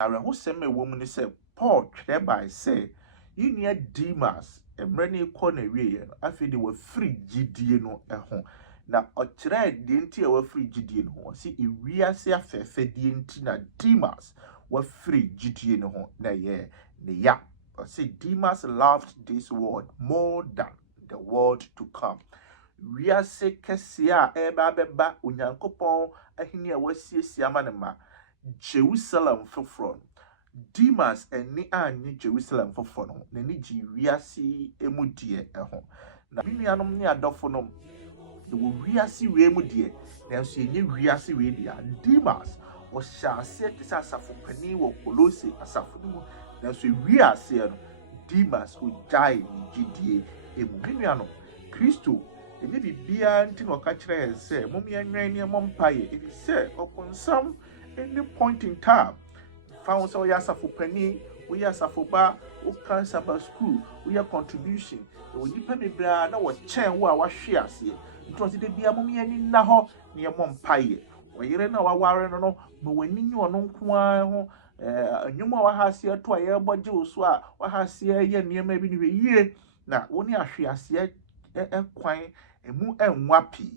Ara who send me woman say Paul thereby say you near Demas many corner way after they were free GD no ho. Na ochire de nti a wa free GD no ho si ewiase afefe de nti na Demas wa free GD no ho na ye ne ya. Say Demas loved this world more than the world to come. Wiase kese a eba beba onyankopon ahini a wasiesie amanema Jerusalem foforo. Demas eni anyi Jerusalem foforo no na ni ji wiase emudie eho. Na nuanom ne adofo no de wo wiase we emudie na so enye wiase we dia. Demas o hyase te sa asafo pani wo Kolose asafo no na so wiase no Demas o jai ni gidie emu. Nuanom Kristo enye bibia nti no ka kire se mom ye nwan ne mom paye ebi se upon some any point in time found so yasafo pani we yasafo ba o kan saba school we your contribution e woni pa bebra na wo chen wo a wa hwe ase nto se de bia mom ye ni na ho ne mom paye wo yire na wa ware no ma wani nyi ono nko a ho anyum a wa ha ase to a ye boje oso a wa ha ase ye niema bi ni we yie na woni ahwe ase kwan emu enwa pi